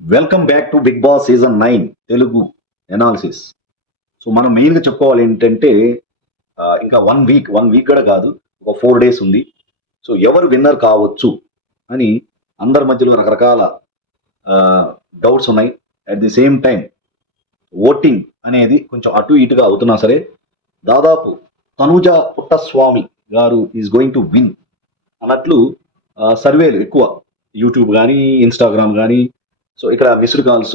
Welcome back to Bigg Boss season 9 Telugu analysis. So మనం మెయిన్గా చెప్పుకోవాలి ఏంటంటే ఇంకా వన్ వీక్ కూడా కాదు, ఒక 4 డేస్ ఉంది. సో ఎవరు విన్నర్ కావచ్చు అని అందరి మధ్యలో రకరకాల డౌట్స్ ఉన్నాయి. At the same time voting అనేది కొంచెం అటు ఇటుగా అవుతున్నా సరే, దాదాపు తనుజ పుట్టస్వామి గారు ఈజ్ గోయింగ్ టు విన్ అన్నట్లు సర్వేలు ఎక్కువ, యూట్యూబ్ కానీ ఇన్స్టాగ్రామ్ కానీ. సో ఇక్కడ missed calls,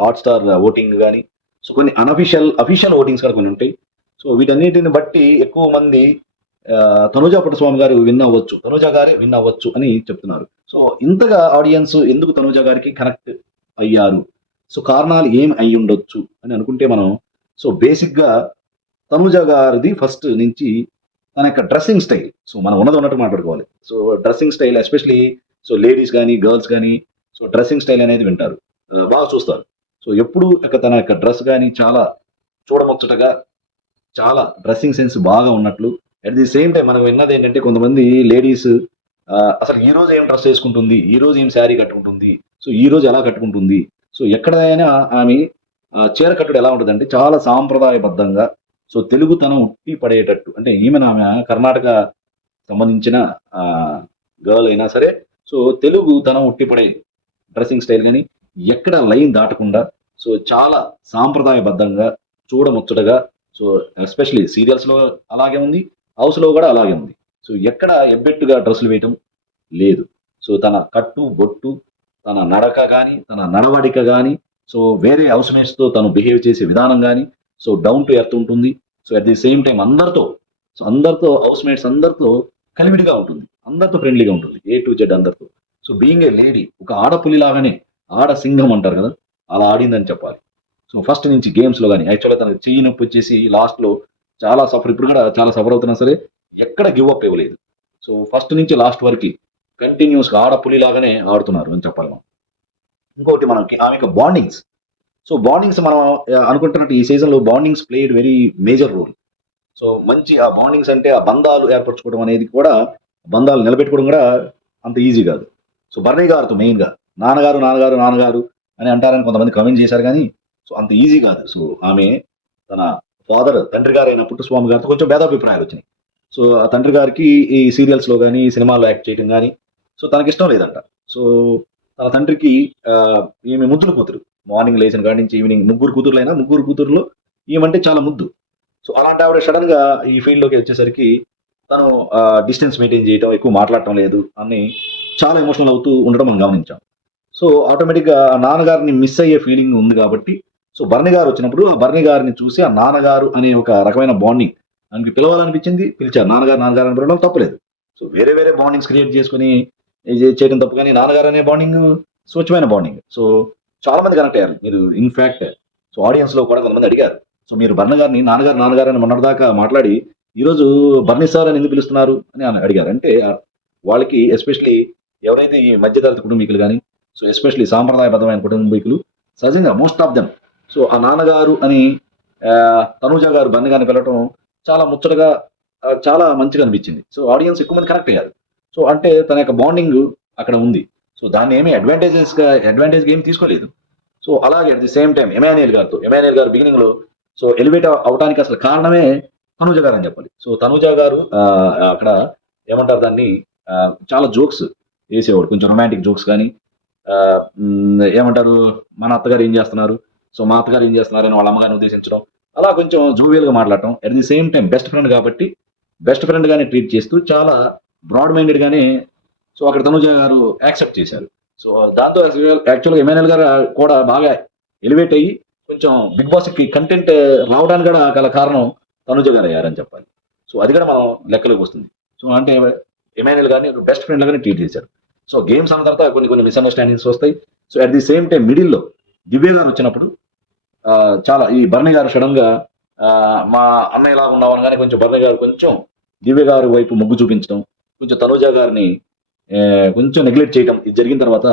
hot star voting కానీ, సో కొన్ని అఫీషియల్ ఓటింగ్స్ కూడా కొన్ని ఉంటాయి. సో వీటన్నిటిని బట్టి ఎక్కువ మంది తనుజా పుట్టస్వామి గారు విన్ అవ్వచ్చు, తనుజా గారే విన్ అవ్వచ్చు అని చెప్తున్నారు. సో ఇంతగా ఆడియన్స్ ఎందుకు తనుజా గారికి కనెక్ట్ అయ్యారు, సో కారణాలు ఏం అయి ఉండొచ్చు అని అనుకుంటే మనం, సో బేసిక్గా తనుజ గారిది ఫస్ట్ నుంచి తన యొక్క డ్రెస్సింగ్ స్టైల్. సో మనం ఉన్నట్టు మాట్లాడుకోవాలి. So dressing style especially, so ladies కానీ గర్ల్స్ కానీ, సో డ్రెస్సింగ్ స్టైల్ అనేది వింటారు, బాగా చూస్తారు. సో ఎప్పుడు తన యొక్క డ్రెస్ కానీ చాలా చూడముచ్చటగా, చాలా డ్రెస్సింగ్ సెన్స్ బాగా ఉన్నట్లు. అట్ ది సేమ్ టైం మనం విన్నది ఏంటంటే, కొంతమంది లేడీస్ అసలు ఈ రోజు ఏం డ్రెస్ వేసుకుంటుంది, ఈ రోజు ఏం శారీ కట్టుకుంటుంది, సో ఈ రోజు ఎలా కట్టుకుంటుంది, సో ఎక్కడైనా ఆమె చీర కట్టుడు ఎలా ఉంటుందంటే చాలా సాంప్రదాయబద్ధంగా, సో తెలుగుతనం ఉట్టి పడేటట్టు. అంటే ఆమె కర్ణాటక సంబంధించిన గర్ల్ అయినా సరే, సో తెలుగు తనం ఉట్టి పడే డ్రెస్సింగ్ స్టైల్ కానీ ఎక్కడ లైన్ దాటకుండా, సో చాలా సాంప్రదాయబద్ధంగా చూడముచ్చటగా. సో ఎస్పెషలీ సీరియల్స్లో అలాగే ఉంది, హౌస్లో కూడా అలాగే ఉంది. సో ఎక్కడ ఎబ్బెట్టుగా డ్రెస్సులు వేయటం లేదు. సో తన కట్టు బొట్టు, తన నడక కానీ, తన నడవడిక కానీ, సో వేరే హౌస్ మేట్స్తో తను బిహేవ్ చేసే విధానం కానీ, సో డౌన్ టు ఎర్త్ ఉంటుంది. So at the same time అందరితో హౌస్ మేట్స్ అందరితో కలివిడిగా ఉంటుంది, అందరితో ఫ్రెండ్లీగా ఉంటుంది, ఏ టు జెడ్ అందరితో. సో బీయింగ్ ఏ లేడీ, ఒక ఆడపులి లాగానే, ఆడ సింహం అంటారు కదా, అలా ఆడిందని చెప్పాలి. సో ఫస్ట్ నుంచి గేమ్స్లో కానీ, యాక్చువల్గా తనకు చెయ్యి నొప్పి వచ్చేసి లాస్ట్లో చాలా సఫర్, ఇప్పుడు కూడా చాలా సఫర్ అవుతున్నా సరే ఎక్కడ గివ్ అప్ ఇవ్వలేదు. సో ఫస్ట్ నుంచి లాస్ట్ వరకు కంటిన్యూస్గా ఆడపులి లాగానే ఆడుతున్నారు అని చెప్పాలి మనం. ఇంకొకటి మనకి ఆమె బాండింగ్స్. సో బాండింగ్స్ మనం అనుకుంటున్నట్టు ఈ సీజన్లో bondings played very major role. So మంచి ఆ బాండింగ్స్ అంటే ఆ బంధాలు ఏర్పరచుకోవడం అనేది కూడా, బంధాలు నిలబెట్టుకోవడం కూడా అంత ఈజీ కాదు. సో బర్నీ గారితో మెయిన్గా నాన్నగారు నాన్నగారు నాన్నగారు అని అంటారని కొంతమంది కమెంట్ చేశారు కానీ, సో అంత ఈజీ కాదు. సో ఆమె తన తండ్రి గారు అయిన పుట్టుస్వామి గారితో కొంచెం భేదాభిప్రాయాలు వచ్చినాయి. సో ఆ తండ్రి గారికి ఈ సీరియల్స్లో కానీ సినిమాల్లో యాక్ట్ చేయడం కానీ, సో తనకి ఇష్టం లేదంట. సో తన తండ్రికి ఈమె ముద్దుల కూతురు, మార్నింగ్ లేచిన కాడి నుంచి ఈవినింగ్, ముగ్గురు కూతురులో ఈమంటే చాలా ముద్దు. సో అలాంటి ఆవిడ సడన్ గా ఈ ఫీల్డ్ లోకి వచ్చేసరికి తను డిస్టెన్స్ మెయింటైన్ చేయటం, ఎక్కువ మాట్లాడటం లేదు అని చాలా ఎమోషనల్ అవుతూ ఉండడం మనం గమనించాం. సో ఆటోమేటిక్ గా ఆ నాన్నగారిని మిస్ అయ్యే ఫీలింగ్ ఉంది కాబట్టి, సో బర్ని గారు వచ్చినప్పుడు ఆ బర్ని గారిని చూసి ఆ నాన్నగారు అనే ఒక రకమైన బాండింగ్ ఆయనకి పిలవాలనిపించింది, పిలిచారు. నాన్నగారు అని పిలవడం తప్పలేదు. సో వేరే వేరే బాండింగ్స్ క్రియేట్ చేసుకుని ఇది చేయడం తప్పు, కానీ నాన్నగారు అనే బాండింగ్ స్వచ్ఛమైన బాండింగ్. సో చాలా మంది కనెక్ట్ అయ్యారు. మీరు ఇన్ఫాక్ట్ సో ఆడియన్స్ లో కూడా కొంతమంది అడిగారు, సో మీరు బర్ని గారిని నాన్నగారు అని మొన్నటిదాకా మాట్లాడి ఈరోజు బర్ని సార్ అని ఎందుకు పిలుస్తున్నారు అని అడిగారు. అంటే వాళ్ళకి ఎస్పెషలీ ఎవరైతే ఈ మధ్యతరగతి కుటుంబీకులు కానీ, సో ఎస్పెషలీ సాంప్రదాయబద్ధమైన కుటుంబీకులు సహజంగా మోస్ట్ ఆఫ్ దెమ్, సో ఆ నాన్నగారు అని తనూజ గారు బర్ని గారిని పిలవటం చాలా ముచ్చటగా, చాలా మంచిగా అనిపించింది. సో ఆడియన్స్ ఎక్కువ మంది కనెక్ట్ అయ్యారు. సో అంటే తన యొక్క బాండింగ్ అక్కడ ఉంది. సో దాన్ని ఏమి అడ్వాంటేజ్ ఏమి తీసుకోలేదు. సో అలాగే at the same time Emmanuel గారు బిగినింగ్ లో సో ఎలివేట్ అవడానికి అసలు కారణమే తనూజ గారు అని చెప్పాలి. సో తనూజ గారు అక్కడ ఏమంటారు దాన్ని, చాలా జోక్స్ వేసేవాడు, కొంచెం రొమాంటిక్ జోక్స్ కానీ, ఏమంటారు మన అత్తగారు ఏం చేస్తున్నారు, సో మా అత్తగారు ఏం చేస్తున్నారు అని వాళ్ళ అమ్మగారిని ఉద్దేశించడం, అలా కొంచెం జోవియల్ గా మాట్లాడటం. At the same time best friend కాబట్టి బెస్ట్ ఫ్రెండ్ గానే ట్రీట్ చేస్తూ చాలా బ్రాడ్ మైండెడ్ గానే, సో అక్కడ తనుజ గారు యాక్సెప్ట్ చేశారు. సో దాంతో యాక్చువల్గా ఎమాన్యుయల్ గారు కూడా బాగా ఎలివేట్ అయ్యి కొంచెం బిగ్ బాస్ కి కంటెంట్ రావడానికి కూడా గల కారణం తనుజ గారు అయ్యారని చెప్పాలి. సో అది కూడా మనం లెక్కలోకి వస్తుంది. సో అంటే ఎమాన్యుయల్ గారిని బెస్ట్ ఫ్రెండ్ లాగానే ట్రీట్ చేశారు. సో గేమ్స్ అన్న తర్వాత కొన్ని మిస్అండర్స్టాండింగ్స్ వస్తాయి. So at the same time మిడిల్లో దివ్య గారు వచ్చినప్పుడు చాలా ఈ బర్ని గారు సడన్ గా మా అన్నయ్య లాగా ఉన్నావు అనగానే కొంచెం బర్ని గారు కొంచెం దివ్య గారి వైపు మొగ్గు చూపించడం, కొంచెం తనుజ గారిని కొంచెం నెగ్లెక్ట్ చేయడం ఇది జరిగిన తర్వాత,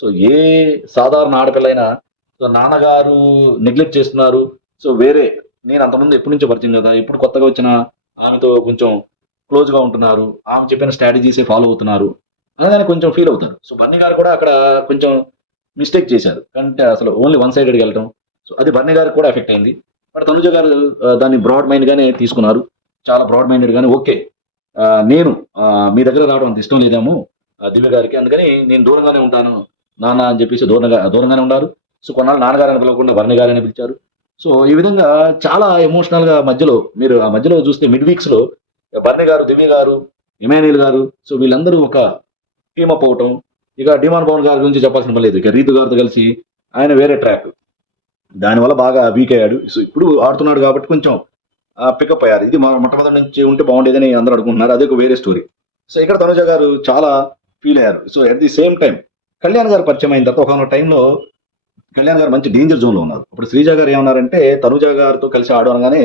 సో ఏ సాధారణ ఆడపిల్లైనా సో నాన్నగారు నెగ్లెక్ట్ చేస్తున్నారు, సో వేరే నేను అంతకుముందు ఎప్పటి నుంచో పరిచయం కదా, ఇప్పుడు కొత్తగా వచ్చిన ఆమెతో కొంచెం క్లోజ్ గా ఉంటున్నారు, ఆమె చెప్పిన స్ట్రాటజీసే ఫాలో అవుతున్నారు అనగానే కొంచెం ఫీల్ అవుతారు. సో బన్నీ గారు కూడా అక్కడ కొంచెం మిస్టేక్ చేశారు. అంటే అసలు ఓన్లీ వన్ సైడెడ్‌గా వెళ్ళటం. సో అది బర్నీ గారికి కూడా ఎఫెక్ట్ అయింది. బట్ తనుజ గారు దాన్ని బ్రాడ్ మైండ్‌గానే తీసుకున్నారు. చాలా బ్రాడ్ మైండెడ్‌గానే ఓకే. నేను మీ దగ్గర రావడం అంత ఇష్టం లేదేమో దివ్య గారికి. అందుకని నేను దూరంగానే ఉంటాను నాన్న అని చెప్పేసి దూరంగానే ఉన్నారు. సో కొన్నాళ్ళు నాన్నగారని పిలవకుండా బర్నీ గారని పిలిచారు. సో ఈ విధంగా చాలా ఎమోషనల్‌గా మధ్యలో మీరు ఆ మధ్యలో చూస్తే మిడ్ వీక్స్‌లో బర్నీ గారు, దివ్య గారు, ఇమాన్యుయల్ గారు సో వీళ్ళందరూ ఒక టీమ్ అప్ అవ్వటం. ఇక డీమాన్ పవన్ గారి గురించి చెప్పాల్సిన పని లేదు. ఇక రీతు గారితో కలిసి ఆయన వేరే ట్రాక్. దానివల్ల బాగా వీక్ అయ్యాడు. సో ఇప్పుడు ఆడుతున్నాడు కాబట్టి కొంచెం పికప్ అయ్యారు. ఇది మొట్టమొదటి నుంచి ఉంటే బాగుండేదని అందరూ అనుకుంటున్నారు. అదొక వేరే స్టోరీ. సో ఇక్కడ తనుజ గారు చాలా ఫీల్ అయ్యారు. So at the same time Kalyan గారు పరిచయం అయిన తర్వాత ఒకానొక టైంలో కళ్యాణ్ గారు మంచి డేంజర్ జోన్ లో ఉన్నారు. అప్పుడు శ్రీజ గారు ఏమన్నారంటే తనుజ గారితో కలిసి ఆడు అనగానే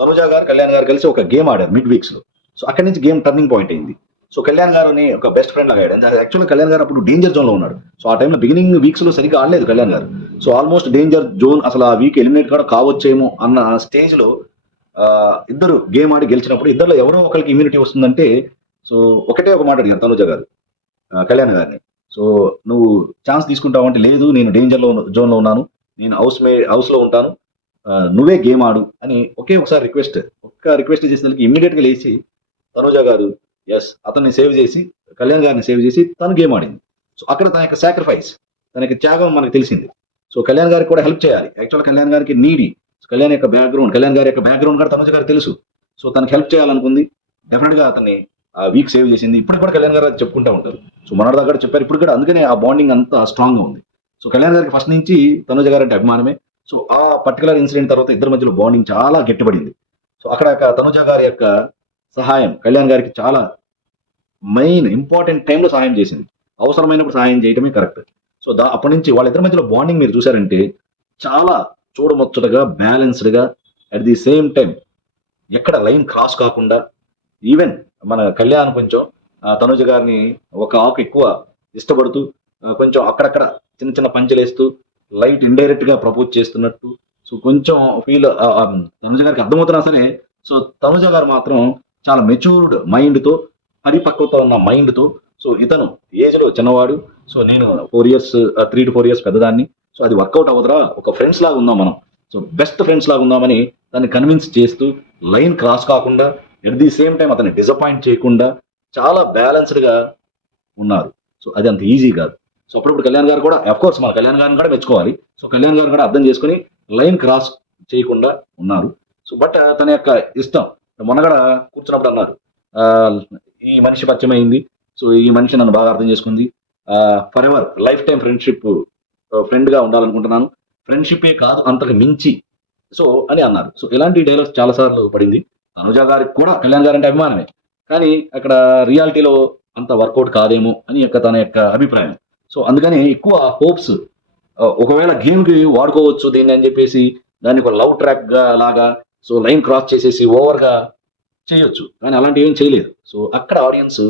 తనుజ గారు కళ్యాణ్ గారు కలిసి ఒక గేమ్ ఆడారు మిడ్ వీక్స్ లో. సో అక్కడి నుంచి గేమ్ టర్నింగ్ పాయింట్ అయింది. సో కళ్యాణ్ గారిని ఒక బెస్ట్ ఫ్రెండ్ లాగా ఆడాడు. యాక్చువల్గా కళ్యాణ్ గారు అప్పుడు డేంజర్ జోన్ లో ఉన్నాడు. సో ఆ టైంలో బిగినింగ్ వీక్స్ లో సరిగ్గా ఆడలేదు కళ్యాణ్ గారు. సో ఆల్మోస్ట్ డేంజర్ జోన్ అసలు ఆ వీక్ ఎలిమినేట్ కూడా కావచ్చేమో అన్న స్టేజ్ లో ఇద్దరు గేమ్ ఆడి గెలిచినప్పుడు ఇద్దరులో ఎవరో ఒకరికి ఇమ్యూనిటీ వస్తుందంటే సో ఒకటే ఒక మాట అడిగారు తనుజ గారు కళ్యాణ్ గారిని. సో నువ్వు ఛాన్స్ తీసుకుంటావు అంటే లేదు నేను డేంజర్ లో జోన్ లో ఉన్నాను, నేను హౌస్ లో ఉంటాను, నువ్వే గేమ్ ఆడు అని ఒకే ఒకసారి రిక్వెస్ట్ చేసినందుకు ఇమ్మీడియట్ గా లేచి తనుజ గారు ఎస్ అతన్ని సేవ్ చేసి కళ్యాణ్ గారిని సేవ్ చేసి తను గేమ్ ఆడింది. సో అక్కడ తన యొక్క సాక్రిఫైస్ తనకి త్యాగం మనకు తెలిసింది. సో కళ్యాణ్ గారికి కూడా హెల్ప్ చేయాలి. యాక్చువల్ కళ్యాణ్ గారికి నీడి కళ్యాణ్ గారి యొక్క బ్యాక్గ్రౌండ్ కూడా తనుజ గారికి తెలుసు. సో తనకి హెల్ప్ చేయాలనుకుంది. డెఫినెట్ గా అతన్ని ఆ వీక్ సేవ్ చేసింది. ఇప్పుడు కూడా కళ్యాణ్ గారు అది చెప్పుకుంటూ ఉంటారు. సో మనోడి దగ్గర చెప్పారు ఇప్పుడు కూడా. అందుకనే ఆ బాండింగ్ అంతా స్ట్రాంగ్ గా ఉంది. సో కళ్యాణ్ గారికి ఫస్ట్ నుంచి తనుజ గారు అంటే అభిమానమే. సో ఆ పర్టికులర్ ఇన్సిడెంట్ తర్వాత ఇద్దరి మధ్యలో బాండింగ్ చాలా గట్టిపడింది. సో అక్కడ తనుజ గారి యొక్క సహాయం కళ్యాణ్ గారికి చాలా మెయిన్ ఇంపార్టెంట్ టైంలో సహాయం చేసింది. అవసరమైనప్పుడు సహాయం చేయటమే కరెక్ట్. సో అప్పటి నుంచి వాళ్ళిద్దరి మధ్యలో బాండింగ్ మీరు చూసారంటే చాలా చూడముచ్చటగా బ్యాలెన్స్డ్గా అట్ ది సేమ్ టైం ఎక్కడ లైన్ క్రాస్ కాకుండా ఈవెన్ మన కళ్యాణ్ కొంచెం తనుజ గారిని ఒక ఆకు ఎక్కువ ఇష్టపడుతూ కొంచెం అక్కడక్కడ చిన్న చిన్న పంచలేస్తూ లైట్ ఇండైరెక్ట్ గా ప్రపోజ్ చేస్తున్నట్టు సో కొంచెం ఫీల్ తనుజ గారికి అర్థమవుతున్నా సరే సో తనుజ గారు మాత్రం చాలా మెచ్యూర్డ్ మైండ్తో పరిపక్వత ఉన్న మైండ్తో సో ఇతను ఏజ్లో చిన్నవాడు, సో నేను 4 ఇయర్స్ 3 to 4 ఇయర్స్ పెద్దదాన్ని, సో అది వర్కౌట్ అవ్వదురా, ఒక ఫ్రెండ్స్ లాగా ఉందాం మనం, సో బెస్ట్ ఫ్రెండ్స్ లాగా ఉందామని దాన్ని కన్విన్స్ చేస్తూ లైన్ క్రాస్ కాకుండా ఎట్ ది సేమ్ టైం అతన్ని డిసప్పాయింట్ చేయకుండా చాలా బ్యాలెన్స్డ్గా ఉన్నారు. సో అది అంత ఈజీ కాదు. సో అప్పుడప్పుడు కళ్యాణ్ గారు కూడా కోర్స్ మన కళ్యాణ్ గారిని కూడా మెచ్చుకోవాలి. సో కళ్యాణ్ గారు కూడా అర్థం చేసుకుని లైన్ క్రాస్ చేయకుండా ఉన్నారు. సో బట్ తన యొక్క ఇష్టం మొన్న కూడా కూర్చున్నప్పుడు అన్నారు ఈ మనిషి పరిచయం అయింది, సో ఈ మనిషి నన్ను బాగా అర్థం చేసుకుంది, for ever life time friendship friend గా ఉండాలనుకుంటున్నాను, ఫ్రెండ్షిప్పే కాదు అంతకు మించి సో అని అన్నారు. సో ఇలాంటి డైలాగ్స్ చాలా సార్లు పడింది. అనుజ గారికి కూడా కళ్యాణ్ గారు అంటే అభిమానమే, కానీ అక్కడ రియాలిటీలో అంత వర్కౌట్ కాదేమో అని తన యొక్క అభిప్రాయం. సో అందుకని ఎక్కువ హోప్స్ ఒకవేళ గేమ్ కి వాడుకోవచ్చు దీన్ని అని చెప్పేసి దాన్ని ఒక లవ్ ట్రాక్ గా లాగా సో లైన్ క్రాస్ చేసేసి ఓవర్ గా చేయొచ్చు, కానీ అలాంటివి ఏం చేయలేదు. సో అక్కడ ఆడియన్స్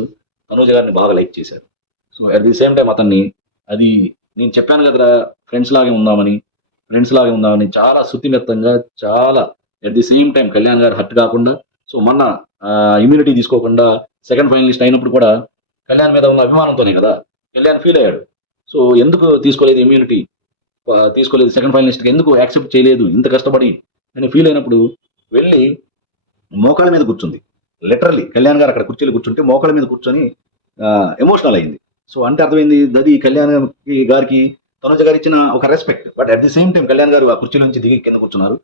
తనూజ గారిని బాగా లైక్ చేశారు. So at the same time అతన్ని అది నేను చెప్పాను కదరా ఫ్రెండ్స్ లాగే ఉందామని చాలా శుతిమెత్తంగా చాలా at the same time Kalyan గారు హర్ట్ కాకుండా సో మొన్న ఇమ్యూనిటీ తీసుకోకుండా సెకండ్ ఫైనలిస్ట్ అయినప్పుడు కూడా కళ్యాణ్ మీద ఉన్న అభిమానంతోనే కదా కళ్యాణ్ ఫీల్ అయ్యాడు. సో ఎందుకు తీసుకోలేదు ఇమ్యూనిటీ, తీసుకోలేదు సెకండ్ ఫైనలిస్ట్కి ఎందుకు యాక్సెప్ట్ చేయలేదు ఇంత కష్టపడి అని ఫీల్ అయినప్పుడు వెళ్ళి మోకాళ్ళ మీద కూర్చుంది. లిటరల్లీ కళ్యాణ్ గారు అక్కడ కుర్చీలు కూర్చుంటే మోకాళ్ళ మీద కూర్చొని ఎమోషనల్ అయింది. సో అంటే అర్థమైంది అది కళ్యాణ్ గారికి తనుజ గారు ఇచ్చిన ఒక respect. But at the same time Kalyan గారు ఆ కుర్చీ నుంచి దిగి కింద కూర్చున్నారు.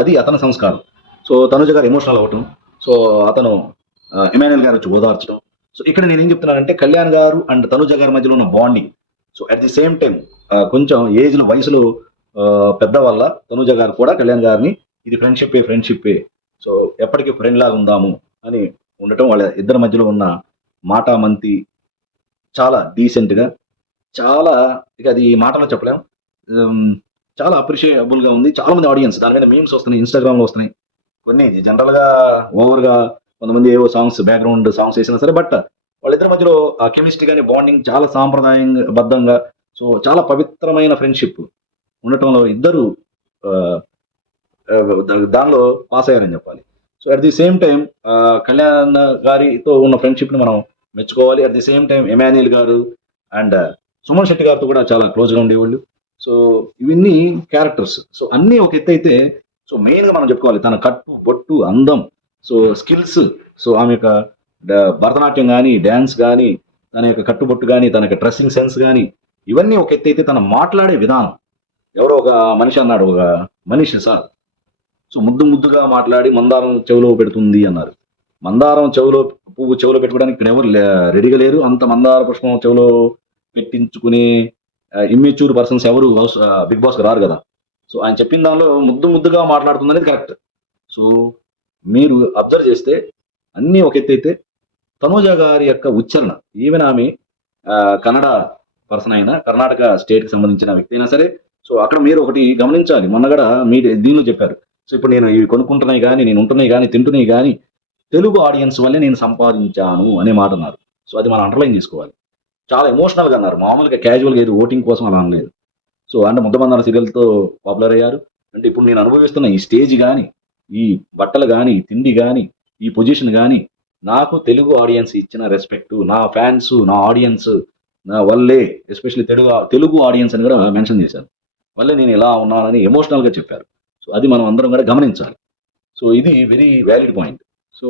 అది అతని సంస్కారం. సో తనుజ గారు ఎమోషనల్ అవ్వటం, సో అతను ఇమాన్యుయల్ గారు వచ్చి ఓదార్చడం. సో ఇక్కడ నేను ఏం చెప్తున్నానంటే కళ్యాణ్ గారు అండ్ తనుజ గారి మధ్యలో ఉన్న bonding so at the same time కొంచెం వయసులో పెద్ద వల్ల తనుజ గారు కూడా కళ్యాణ్ గారిని ఇది ఫ్రెండ్షిప్పే సో ఎప్పటికీ ఫ్రెండ్ లాగా ఉందాము అని ఉండటం, వాళ్ళ ఇద్దరి మధ్యలో ఉన్న మాటామంతి చాలా డీసెంట్గా చాలా ఇక అది మాటలో చెప్పలేం, చాలా అప్రిషియబుల్ గా ఉంది. చాలా మంది ఆడియన్స్ దాని మీద మీమ్స్ వస్తున్నాయి, ఇన్స్టాగ్రామ్ లో వస్తున్నాయి. కొన్ని జనరల్ గా ఓవర్ గా కొంతమంది ఏవో సాంగ్స్ బ్యాక్గ్రౌండ్ సాంగ్స్ వేసినా సరే బట్ వాళ్ళిద్దరి మధ్యలో ఆ కెమిస్ట్రీ కానీ బాండింగ్ చాలా సాంప్రదాయబద్ధంగా సో చాలా పవిత్రమైన ఫ్రెండ్షిప్ ఉండటంలో ఇద్దరు దానిలో పాస్ అయ్యారని చెప్పాలి. So at the same time Kalyan గారితో ఉన్న ఫ్రెండ్షిప్ ని మనం మెచ్చుకోవాలి. At the same time Emmanuel గారు అండ్ సుమన్ శెట్టి గారితో కూడా చాలా క్లోజ్గా ఉండేవాళ్ళు. సో ఇవన్నీ క్యారెక్టర్స్. సో అన్నీ ఒక ఎత్తు అయితే, సో మెయిన్గా మనం చెప్పుకోవాలి తన కట్టు బొట్టు అందం, సో స్కిల్స్, సో ఆమె యొక్క భరతనాట్యం కానీ డ్యాన్స్ కానీ తన యొక్క కట్టుబొట్టు కానీ తన యొక్క డ్రెస్సింగ్ సెన్స్ కానీ ఇవన్నీ ఒక ఎత్తు అయితే తన మాట్లాడే విధానం. ఎవరో ఒక మనిషి అన్నాడు, ఒక మనిషి సార్, సో ముద్దు ముద్దుగా మాట్లాడి మందారం చెవిలో పెడుతుంది అన్నారు. మందారం చెవిలో పువ్వు చెవిలో పెట్టుకోవడానికి ఇక్కడ ఎవరు రెడీగా లేరు. అంత మందార పుష్పం చెవిలో పెట్టించుకునే ఇమ్మెచ్యూర్ పర్సన్స్ ఎవరు బిగ్ బాస్కి రారు కదా. సో ఆయన చెప్పిన దానిలో ముద్దు ముద్దుగా మాట్లాడుతుంది అనేది కరెక్ట్. సో మీరు అబ్జర్వ్ చేస్తే అన్నీ ఒక ఎత్తు అయితే తనూజ గారి యొక్క ఉచ్చారణ, ఈవెన్ ఆమె కన్నడ పర్సన్ అయినా కర్ణాటక స్టేట్కి సంబంధించిన వ్యక్తి అయినా సరే, సో అక్కడ మీరు ఒకటి గమనించాలి. మొన్న కూడా మీ దీనిలో చెప్పారు, సో ఇప్పుడు నేను ఇవి కొనుక్కుంటున్నాయి కానీ నేను ఉంటున్నాయి కానీ తింటున్నాయి కానీ తెలుగు ఆడియన్స్ వల్లే నేను సంపాదించాను అనే మాట అన్నారు. సో అది మనం అండర్లైన్ చేసుకోవాలి. చాలా ఎమోషనల్గా అన్నారు, మామూలుగా క్యాజువల్గా ఏది ఓటింగ్ కోసం అలా అనలేదు. సో అంటే ముద్దబంధాల సీరియల్తో పాపులర్ అయ్యారు. అంటే ఇప్పుడు నేను అనుభవిస్తున్న ఈ స్టేజ్ కానీ ఈ బట్టలు కానీ ఈ తిండి కానీ ఈ పొజిషన్ కానీ నాకు తెలుగు ఆడియన్స్ ఇచ్చిన రెస్పెక్ట్, నా ఫ్యాన్స్ నా ఆడియన్స్ నా వల్లే, ఎస్పెషల్లీ తెలుగు ఆడియన్స్ అని కూడా మెన్షన్ చేశారు, వల్లే నేను ఇలా ఉన్నానని ఎమోషనల్గా చెప్పారు. సో అది మనం అందరం కూడా గమనించాలి. సో ఇది వెరీ వ్యాలిడ్ పాయింట్. సో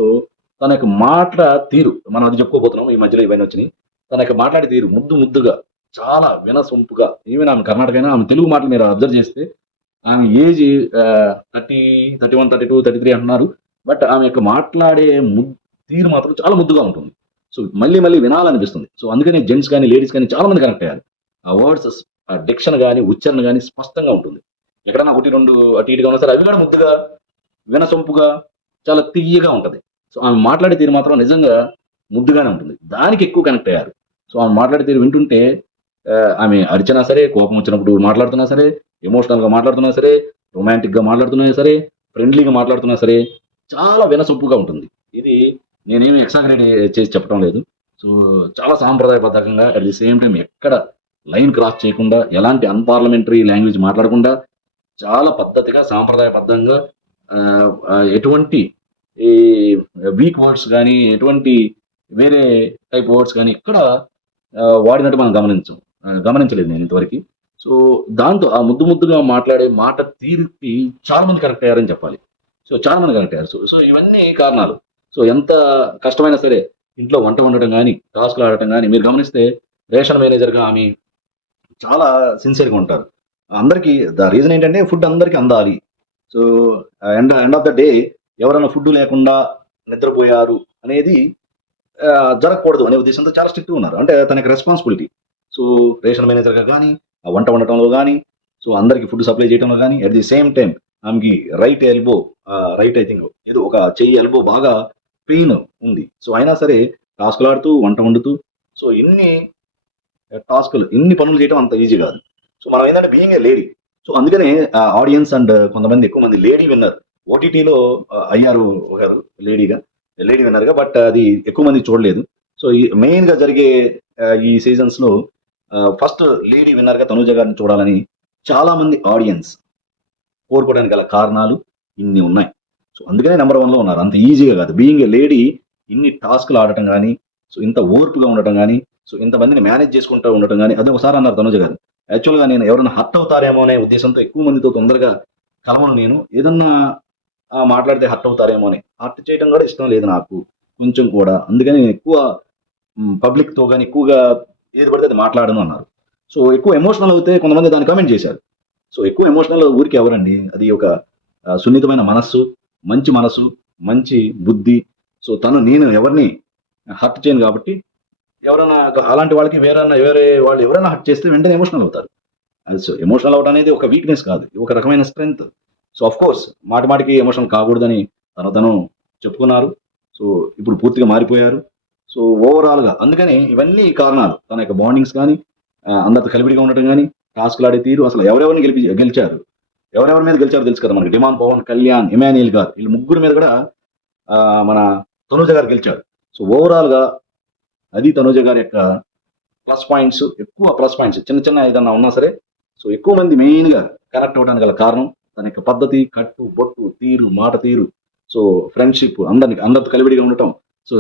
తన యొక్క మాటల తీరు మనం అది చెప్పుకోబోతున్నాం. ఈ మధ్యలో ఇవన్నీ వచ్చినాయి. తన యొక్క మాట్లాడే తీరు ముద్దు ముద్దుగా చాలా వినసొంపుగా, ఈవెన్ ఆమె కర్ణాటక అయినా ఆమె తెలుగు మాటలు మీరు అబ్జర్వ్ చేస్తే ఆమె ఏజ్ 30, 31, 32, 33 అంటున్నారు. బట్ ఆమె యొక్క మాట్లాడే తీరు మాత్రం చాలా ముద్దుగా ఉంటుంది. సో మళ్ళీ మళ్ళీ వినాలనిపిస్తుంది. సో అందుకని జెంట్స్ కానీ లేడీస్ కానీ చాలా మంది కనెక్ట్ అయ్యారు. ఆ వర్డ్స్ ఆ డిక్షన్ కానీ ఉచ్చారణ కానీ స్పష్టంగా ఉంటుంది. ఎక్కడైనా ఒకటి రెండు అటు ఇటుగా ఉన్నా సరే అవి కూడా ముద్దుగా వినసొంపుగా చాలా తీయగా ఉంటుంది. సో ఆమె మాట్లాడే తీరు మాత్రం నిజంగా ముద్దుగానే ఉంటుంది. దానికి ఎక్కువ కనెక్ట్ అయ్యారు. సో ఆమె మాట్లాడే తీరు వింటుంటే ఆమె అరిచినా సరే, కోపం వచ్చినప్పుడు మాట్లాడుతున్నా సరే, ఎమోషనల్గా మాట్లాడుతున్నా సరే, రొమాంటిక్గా మాట్లాడుతున్నా సరే, ఫ్రెండ్లీగా మాట్లాడుతున్నా సరే చాలా వినసొంపుగా ఉంటుంది. ఇది నేనేమి ఎక్సాగ్రేట్ చేసి చెప్పడం లేదు. సో చాలా సాంప్రదాయబద్ధంగా అట్ ది సేమ్ టైం ఎక్కడ లైన్ క్రాస్ చేయకుండా ఎలాంటి అన్పార్లమెంటరీ లాంగ్వేజ్ మాట్లాడకుండా చాలా పద్ధతిగా సాంప్రదాయబద్ధంగా ఎటువంటి ఈ వీక్ వర్డ్స్ కానీ ఎటువంటి వేరే టైప్ వర్డ్స్ కానీ ఎక్కడ వాడినట్టు మనం గమనించలేదు నేను ఇంతవరకు. సో దాంతో ఆ ముద్దు ముద్దుగా మాట్లాడే మాట తీరుకి చాలా మంది కరెక్ట్ అయ్యారని చెప్పాలి. సో చాలా మంది కరెక్ట్ అయ్యారు. సో ఇవన్నీ కారణాలు. సో ఎంత కష్టమైనా సరే ఇంట్లో వంట వండటం కానీ టాస్క్లు ఆడటం కానీ మీరు గమనిస్తే రేషన్ మేనేజర్గా ఆమె చాలా సిన్సియర్గా ఉంటారు. అందరికీ ద రీజన్ ఏంటంటే ఫుడ్ అందరికీ అందాలి. So end of the day ఎవరైనా ఫుడ్ లేకుండా నిద్రపోయారు అనేది జరగకూడదు అనే ఉద్దేశంతో చాలా స్ట్రిక్ట్గా ఉన్నారు. అంటే తనకి రెస్పాన్సిబిలిటీ. సో రేషన్ మేనేజర్గా కానీ ఆ వంట వండటంలో కానీ సో అందరికి ఫుడ్ సప్లై చేయడంలో కానీ అట్ ది సేమ్ టైం ఆమెకి right elbow right I think ఏదో ఒక చెయ్యి ఎల్బో బాగా పెయిన్ ఉంది. సో అయినా సరే టాస్క్లు ఆడుతూ వంట వండుతూ సో ఇన్ని టాస్క్లు ఇన్ని పనులు చేయడం అంత ఈజీ కాదు. సో మనం ఏంటంటే బీయింగ్ ఏ లేడీ, సో అందుకనే ఆడియన్స్ అండ్ కొంతమంది ఎక్కువ మంది లేడీ విన్నర్ ఓటీటీలో అయ్యారు ఒకరు లేడీ విన్నర్గా. బట్ అది ఎక్కువ మంది చూడలేదు. సో ఈ మెయిన్గా జరిగే ఈ సీజన్స్లో ఫస్ట్ లేడీ విన్నర్గా తనూజ గారిని చూడాలని చాలా మంది ఆడియన్స్ కోరుకోవడానికి గల కారణాలు ఇన్ని ఉన్నాయి. సో అందుకనే నెంబర్ 1లో ఉన్నారు. అంత ఈజీగా కాదు. బీయింగ్ ఏ లేడీ ఇన్ని టాస్క్లు ఆడటం కానీ సో ఇంత ఓర్పుగా ఉండటం కానీ సో ఇంతమందిని మేనేజ్ చేసుకుంటూ ఉండటం కానీ అది ఒకసారి అన్నారు తనూజ గారు. యాక్చువల్గా నేను ఎవరైనా హర్ట్ అవుతారేమో అనే ఉద్దేశంతో ఎక్కువ మందితో తొందరగా కలవను. నేను ఏదన్నా మాట్లాడితే హర్ట్ అవుతారేమో అని హర్ట్ చేయడం కూడా ఇష్టం లేదు నాకు కొంచెం కూడా. అందుకని నేను ఎక్కువ పబ్లిక్తో కానీ ఎక్కువగా ఏది పడితే అది మాట్లాడను అన్నారు. సో ఎక్కువ ఎమోషనల్ అవుతే కొంతమంది దాన్ని కామెంట్ చేశారు. సో ఎక్కువ ఎమోషనల్ ఊరికి ఎవరండి, అది ఒక సున్నితమైన మనస్సు, మంచి బుద్ధి. సో నేను ఎవరిని హర్ట్ చేయను కాబట్టి ఎవరైనా అలాంటి వాళ్ళకి వేరే వాళ్ళు ఎవరైనా హర్ట్ చేస్తే వెంటనే ఎమోషనల్ అవుతారు. సో ఎమోషనల్ అవడం అనేది ఒక వీక్నెస్ కాదు, ఒక రకమైన స్ట్రెంగ్త్. సో ఆఫ్ కోర్స్ మాటికి ఎమోషనల్ కాకూడదని తను చెప్పుకున్నారు. సో ఇప్పుడు పూర్తిగా మారిపోయారు. సో ఓవరాల్గా అందుకని ఇవన్నీ కారణాలు. తన యొక్క బాండింగ్స్ కానీ అందరితో కలివిడిగా ఉండటం కానీ టాస్క్లు ఆడే తీరు, అసలు ఎవరెవరిని గెలిచారు, ఎవరెవరి మీద గెలిచారో తెలుసు కదా మనకి. డిమాండ్ పవన్ కళ్యాణ్, ఇమాన్యుయల్ గారు, వీళ్ళు ముగ్గురు మీద కూడా మన తనూజ గారు గెలిచారు. సో ఓవరాల్గా అది తనూజ గారి యొక్క ప్లస్ పాయింట్స్. ఎక్కువ ప్లస్ పాయింట్స్ చిన్న ఏదన్నా ఉన్నా సరే సో ఎక్కువ మంది మెయిన్గా కనెక్ట్ అవ్వడానికి గల కారణం తన యొక్క పద్ధతి, కట్టు బొట్టు తీరు, మాట తీరు, సో ఫ్రెండ్షిప్, అందరితో కలివిడిగా ఉండటం. సో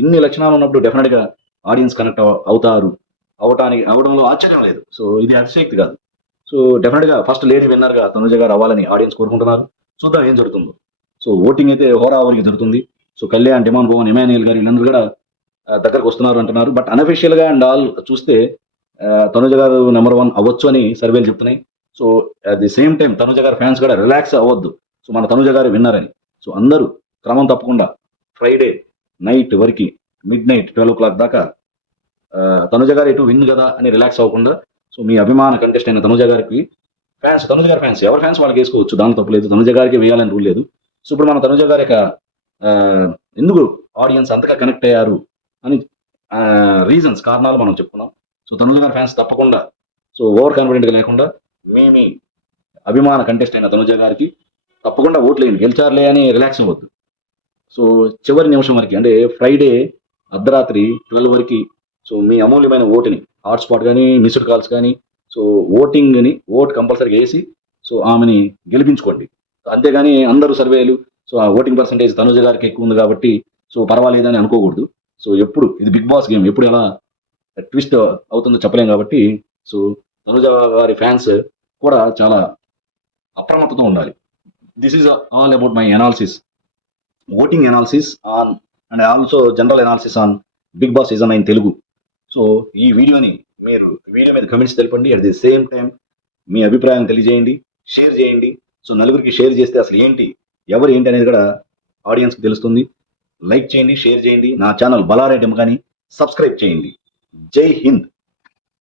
ఇన్ని లక్షణాలు ఉన్నప్పుడు డెఫినెట్గా ఆడియన్స్ కనెక్ట్ అవుతారు అవడంలో ఆశ్చర్యం లేదు. సో ఇది అతిశయక్తి కాదు. సో డెఫినెట్గా ఫస్ట్ లేడీ విన్నర్గా తనుజ గారు అవ్వాలని ఆడియన్స్ కోరుకుంటున్నారు. చూద్దాం ఏం జరుగుతుందో. సో ఓటింగ్ అయితే హోరాహోరీగా జరుగుతుంది. సో కళ్యాణ్, డిమాండ్ భవన్, ఇమాన్యుయల్ గారు వీళ్ళందరూ కూడా దగ్గరకు వస్తున్నారు అంటున్నారు. బట్ అన్అఫీషియల్ గా అండ్ ఆల్ చూస్తే తనుజ గారు నెంబర్ 1 అవ్వచ్చు అని సర్వేలు చెప్తున్నాయి. So at the same time Tanuja గారి ఫ్యాన్స్ కూడా రిలాక్స్ అవ్వద్దు. సో మన తనుజ గారు విన్నర్ అని. సో అందరూ క్రమం తప్పకుండా ఫ్రైడే నైట్ వరకు మిడ్ నైట్ 12 o'clock దాకా తనుజ గారు ఎటు విన్ కదా అని రిలాక్స్ అవ్వకుండా, సో మీ అభిమాన కంటెస్ట్ అయిన తనుజ గారికి తనుజ గారి ఫ్యాన్స్ ఎవరి ఫ్యాన్స్ వాళ్ళకి వేసుకోవచ్చు, దాని తప్పలేదు. తనుజ గారికి వేయాలని రూల్ లేదు. సో ఇప్పుడు మన తనుజ గారి యొక్క ఎందుకు ఆడియన్స్ అంతగా కనెక్ట్ అయ్యారు అని రీజన్స్, కారణాలు మనం చెప్పుకున్నాం. సో తనుజ గారి ఫ్యాన్స్ తప్పకుండా సో ఓవర్ కాన్ఫిడెంట్గా లేకుండా మీ అభిమాన కంటెస్ట్ అయిన తనుజ గారికి తప్పకుండా ఓట్లేయండి. గెలిచారులే అని రిలాక్స్ అవ్వద్దు. సో చివరి నిమిషం వరకు అంటే ఫ్రైడే అర్ధరాత్రి 12 వరకు సో మీ అమూల్యమైన ఓటుని హాట్స్పాట్ కానీ మిస్డ్ కాల్స్ కానీ సో ఓట్ కంపల్సరీగా వేసి సో ఆమెని గెలిపించుకోండి. అంతేగాని అందరూ సర్వేలు సో ఆ ఓటింగ్ పర్సంటేజ్ తనుజ గారికి ఎక్కువ ఉంది కాబట్టి సో పర్వాలేదని అనుకోకూడదు. సో ఎప్పుడు ఇది బిగ్ బాస్ గేమ్, ఎప్పుడు ఎలా ట్విస్ట్ అవుతుందో చెప్పలేం కాబట్టి సో తనుజ గారి ఫ్యాన్స్ కూడా చాలా అప్రమత్తతో ఉండాలి. This is all about my analysis, voting analysis on and also general analysis on Bigg Boss season 9 Telugu. So ఈ వీడియో మీద కమెంట్స్ తెలపండి. అట్ ది సేమ్ టైం మీ అభిప్రాయం తెలియజేయండి, షేర్ చేయండి. సో నలుగురికి షేర్ చేస్తే అసలు ఎవరు ఏంటి అనేది కూడా ఆడియన్స్కి తెలుస్తుంది. లైక్ చేయండి, షేర్ చేయండి. నా ఛానల్ బలారే డెమకాని సబ్స్క్రైబ్ చేయండి. జై హింద్.